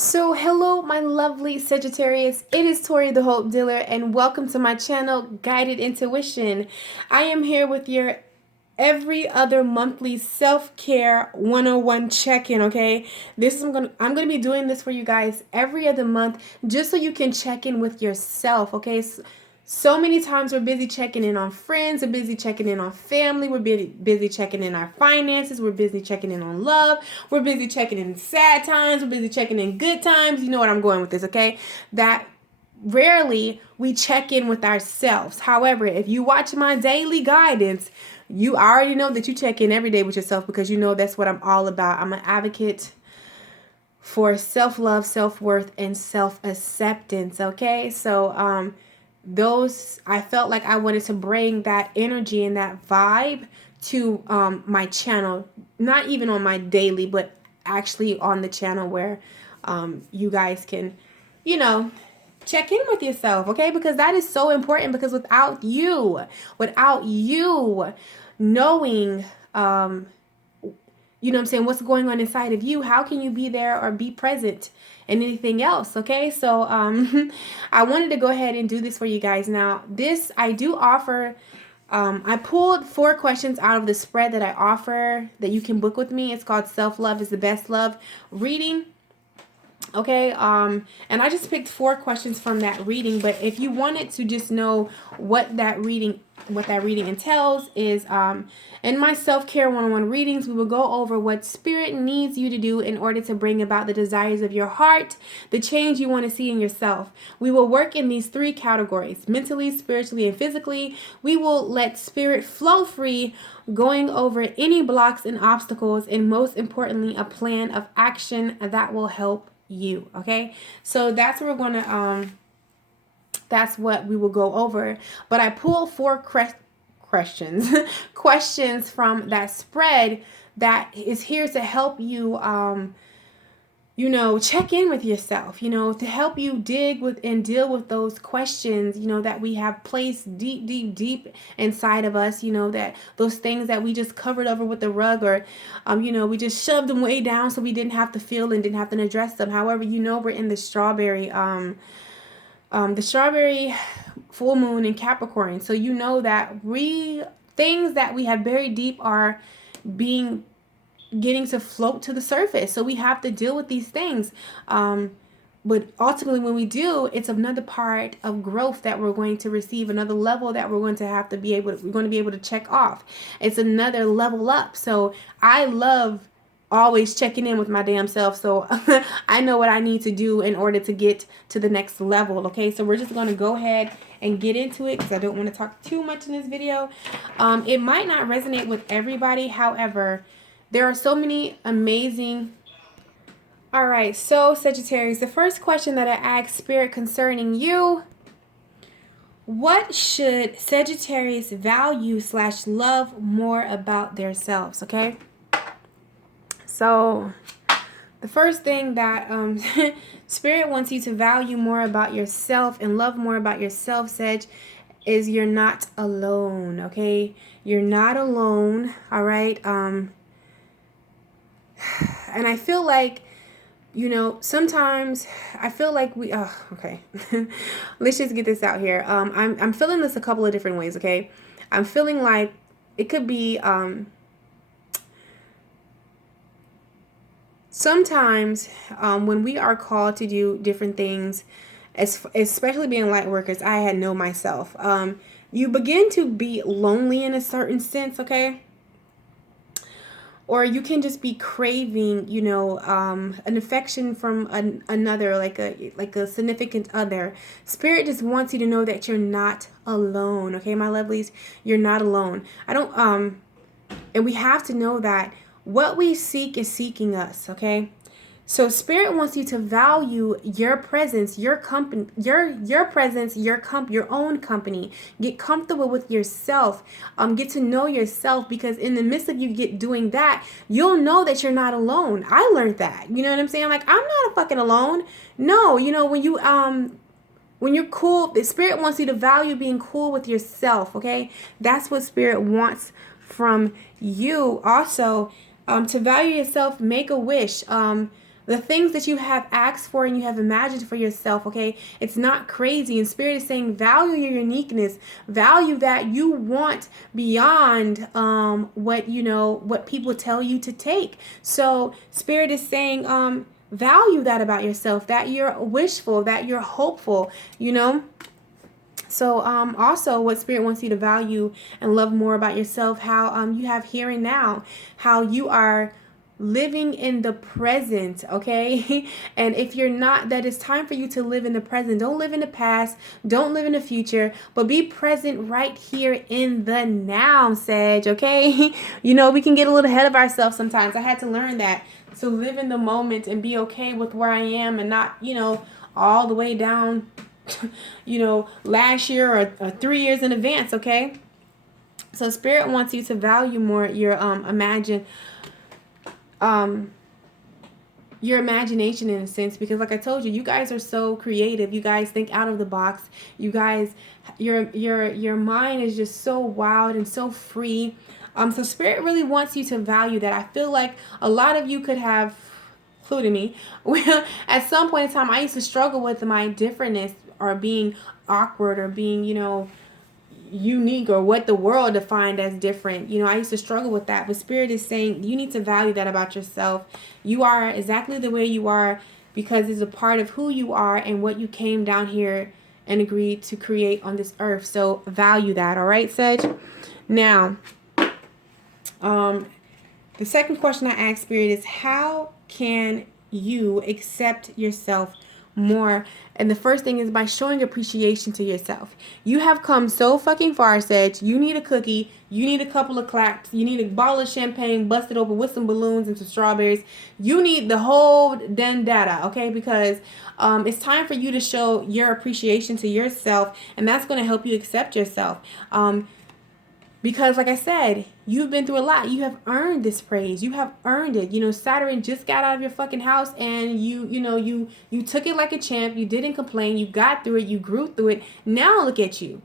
So hello my lovely Sagittarius, it is Tori the Hope Dealer and welcome to my channel Guided Intuition. I am here with your every other monthly self-care 101 check-in, okay? I'm gonna be doing this for you guys every other month just so you can check in with yourself, okay? So many times we're busy checking in on friends, we're busy checking in on family, we're busy checking in our finances, we're busy checking in on love, we're busy checking in sad times, we're busy checking in good times. You know what I'm going with this, okay? That rarely we check in with ourselves. However, if you watch my daily guidance, you already know that you check in every day with yourself because you know that's what I'm all about. I'm an advocate for self-love, self-worth, and self-acceptance, okay? So those I felt like I wanted to bring that energy and that vibe to my channel, not even on my daily, but actually on the channel where you guys can, you know, check in with yourself, okay? Because that is so important, because without you knowing you know what I'm saying, what's going on inside of you, how can you be there or be present in anything else, okay? So I wanted to go ahead and do this for you guys. Now this I do offer, I pulled 4 questions out of the spread that I offer that you can book with me. It's called Self-Love is the Best Love reading. Okay, and I just picked 4 questions from that reading, but if you wanted to just know what that reading entails is in my self-care 101 readings, we will go over what spirit needs you to do in order to bring about the desires of your heart, the change you want to see in yourself. We will work in these 3 categories: mentally, spiritually, and physically. We will let spirit flow free, going over any blocks and obstacles, and most importantly, a plan of action that will help you. Okay, so that's what we're gonna that's what we will go over. But I pulled 4 questions questions from that spread that is here to help you you know, check in with yourself, you know, to help you dig with and deal with those questions, you know, that we have placed deep inside of us, you know, that those things that we just covered over with the rug, or, you know, we just shoved them way down so we didn't have to feel and didn't have to address them. However, you know, we're in the strawberry full moon in Capricorn. So you know that things that we have buried deep are getting to float to the surface. So we have to deal with these things. But ultimately, when we do, it's another part of growth that we're going to receive, another level that we're going to have to we're going to be able to check off. It's another level up. So I love always checking in with my damn self. So I know what I need to do in order to get to the next level. Okay, so we're just going to go ahead and get into it because I don't want to talk too much in this video. It might not resonate with everybody. However, there are so many amazing... All right, so Sagittarius, the first question that I asked Spirit concerning you: what should Sagittarius value / love more about themselves? Okay, so the first thing that Spirit wants you to value more about yourself and love more about yourself, Sag, is you're not alone. Okay, you're not alone. All right. And I feel like, you know, sometimes I feel like okay. Let's just get this out here. I'm feeling this a couple of different ways, okay? I'm feeling like it could be sometimes when we are called to do different things, especially being light workers, I had know myself. You begin to be lonely in a certain sense, okay? Or you can just be craving, you know, an affection from another, like a significant other. Spirit just wants you to know that you're not alone, okay, my lovelies? You're not alone. And we have to know that what we seek is seeking us, okay? So Spirit wants you to value your presence, your company, your presence, your own company. Get comfortable with yourself. Get to know yourself, because in the midst of you doing that, you'll know that you're not alone. I learned that. You know what I'm saying? Like, I'm not fucking alone. No, you know, when you're cool, the Spirit wants you to value being cool with yourself, okay? That's what Spirit wants from you. Also, to value yourself, make a wish. the things that you have asked for and you have imagined for yourself, okay? It's not crazy. And Spirit is saying value your uniqueness. Value that you want beyond what people tell you to take. So Spirit is saying value that about yourself, that you're wishful, that you're hopeful, So also what Spirit wants you to value and love more about yourself, how you have here and now, how you are living in the present, okay? And if you're not, that it's time for you to live in the present. Don't live in the past, don't live in the future, but be present right here in the now, Sag, okay? We can get a little ahead of ourselves sometimes. I had to learn that, to live in the moment and be okay with where I am and not, all the way down, last year or 3 years in advance, okay? So Spirit wants you to value more your your imagination in a sense, because like I told you, you guys are so creative. You guys think out of the box. You guys, your mind is just so wild and so free. So Spirit really wants you to value that. I feel like a lot of you could have, including me, well, at some point in time, I used to struggle with my differentness or being awkward or being, unique or what the world defined as different. I used to struggle with that. But Spirit is saying you need to value that about yourself. You are exactly the way you are because it's a part of who you are and what you came down here and agreed to create on this earth. So value that, all right, Sag? Now, the second question I asked Spirit is, how can you accept yourself more? And the first thing is by showing appreciation to yourself. You have come so fucking far, Sag. You need a cookie. You need a couple of claps. You need a bottle of champagne busted open with some balloons and some strawberries. You need the whole data, okay? Because it's time for you to show your appreciation to yourself, and that's going to help you accept yourself. Because like I said, you've been through a lot. You have earned this praise. You have earned it. Saturn just got out of your fucking house and you took it like a champ. You didn't complain. You got through it. You grew through it. Now look at you.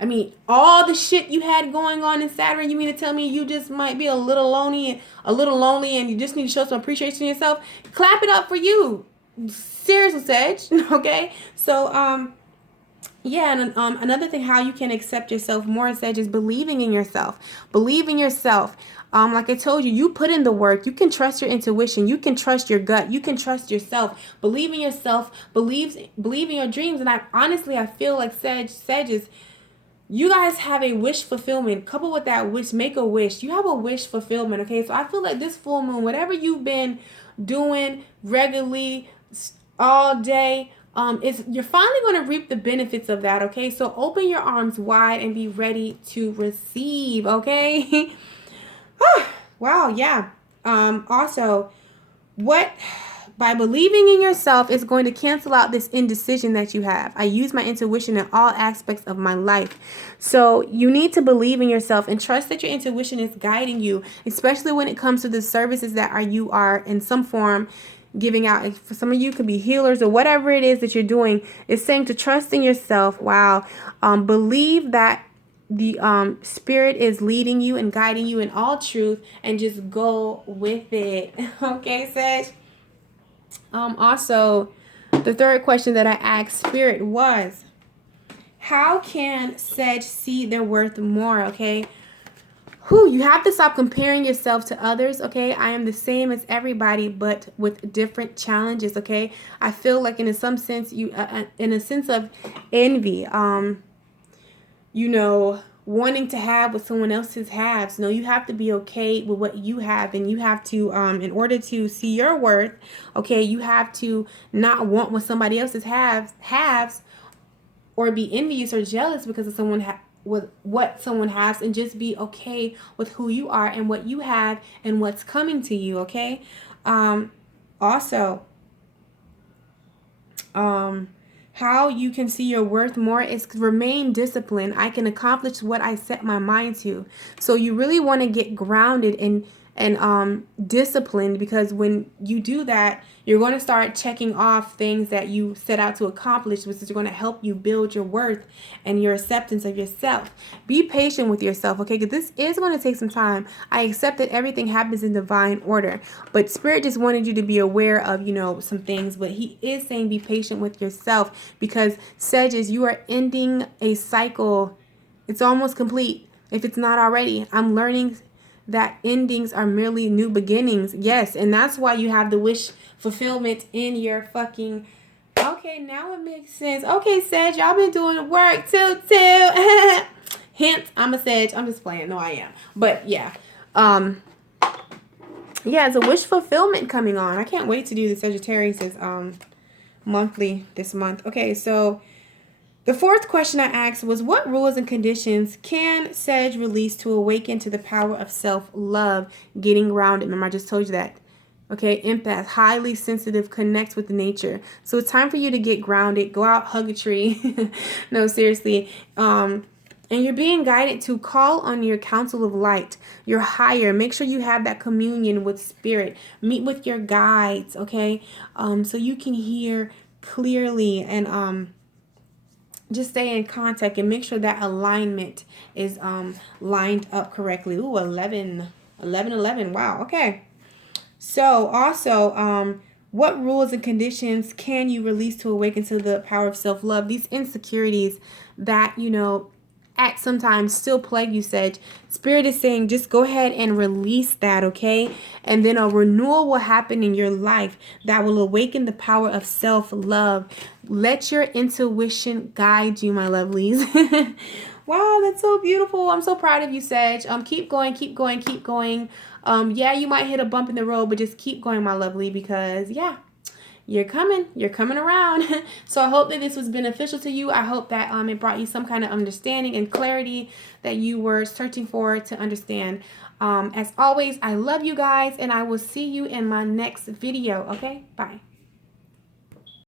I mean, all the shit you had going on in Saturn, you mean to tell me you just might be a little lonely and you just need to show some appreciation to yourself? Clap it up for you. Seriously, Sag. Okay? So, yeah, and another thing, how you can accept yourself more, Sag, is believing in yourself. Believe in yourself. Like I told you, you put in the work. You can trust your intuition. You can trust your gut. You can trust yourself. Believe in yourself. Believe in your dreams. And I feel like Sag is, you guys have a wish fulfillment. Coupled with that wish, make a wish. You have a wish fulfillment, okay? So I feel like this full moon, whatever you've been doing regularly all day, you're finally going to reap the benefits of that, okay? So open your arms wide and be ready to receive, okay? Wow, yeah. Also, by believing in yourself is going to cancel out this indecision that you have. I use my intuition in all aspects of my life. So you need to believe in yourself and trust that your intuition is guiding you, especially when it comes to the services that you are in some form giving out. For some of you, could be healers or whatever it is that you're doing. It's saying to trust in yourself. Wow. Believe that the Spirit is leading you and guiding you in all truth, and just go with it. Okay, Sag? Also, the third question that I asked Spirit was, how can Sag see their worth more? Okay. You have to stop comparing yourself to others, okay? I am the same as everybody, but with different challenges, okay? I feel like in some sense, in a sense of envy, wanting to have what someone else has. No, you have to be okay with what you have, and you have to, in order to see your worth, okay, you have to not want what somebody else has, or be envious or jealous because of with what someone has, and just be okay with who you are and what you have and what's coming to you, okay? Also, how you can see your worth more is remain disciplined. I can accomplish what I set my mind to. So you really want to get grounded and disciplined, because when you do that, you're going to start checking off things that you set out to accomplish, which is going to help you build your worth and your acceptance of yourself. Be patient with yourself, okay? Because this is going to take some time. I accept that everything happens in divine order, but Spirit just wanted you to be aware of, some things. But he is saying be patient with yourself, because Sagittarius, you are ending a cycle. It's almost complete if it's not already. I'm learning that endings are merely new beginnings. Yes, and that's why you have the wish fulfillment in your fucking... Okay, now it makes sense. Okay, Sag, y'all been doing the work too. Hint, I'm a Sag. I'm just playing. No, I am. But yeah. Yeah, it's a wish fulfillment coming on. I can't wait to do the Sagittarius' monthly this month. Okay, so the fourth question I asked was, what rules and conditions can Sag release to awaken to the power of self-love, getting grounded? Remember, I just told you that. Okay, empath, highly sensitive, connects with nature. So it's time for you to get grounded. Go out, hug a tree. No, seriously. And you're being guided to call on your council of light, your higher. Make sure you have that communion with Spirit. Meet with your guides, okay? So you can hear clearly, and just stay in contact and make sure that alignment is lined up correctly. Ooh, 11. Wow, okay. So also, what rules and conditions can you release to awaken to the power of self-love? These insecurities that, at sometimes still plague you, Sag. Spirit is saying just go ahead and release that, okay? And then a renewal will happen in your life that will awaken the power of self-love. Let your intuition guide you, my lovelies. Wow, that's so beautiful. I'm so proud of you, Sag. Keep going, keep going, keep going. Yeah, you might hit a bump in the road, but just keep going, my lovely, because yeah, you're coming around. So I hope that this was beneficial to you. I hope that it brought you some kind of understanding and clarity that you were searching for to understand. As always, I love you guys, and I will see you in my next video. Okay, bye.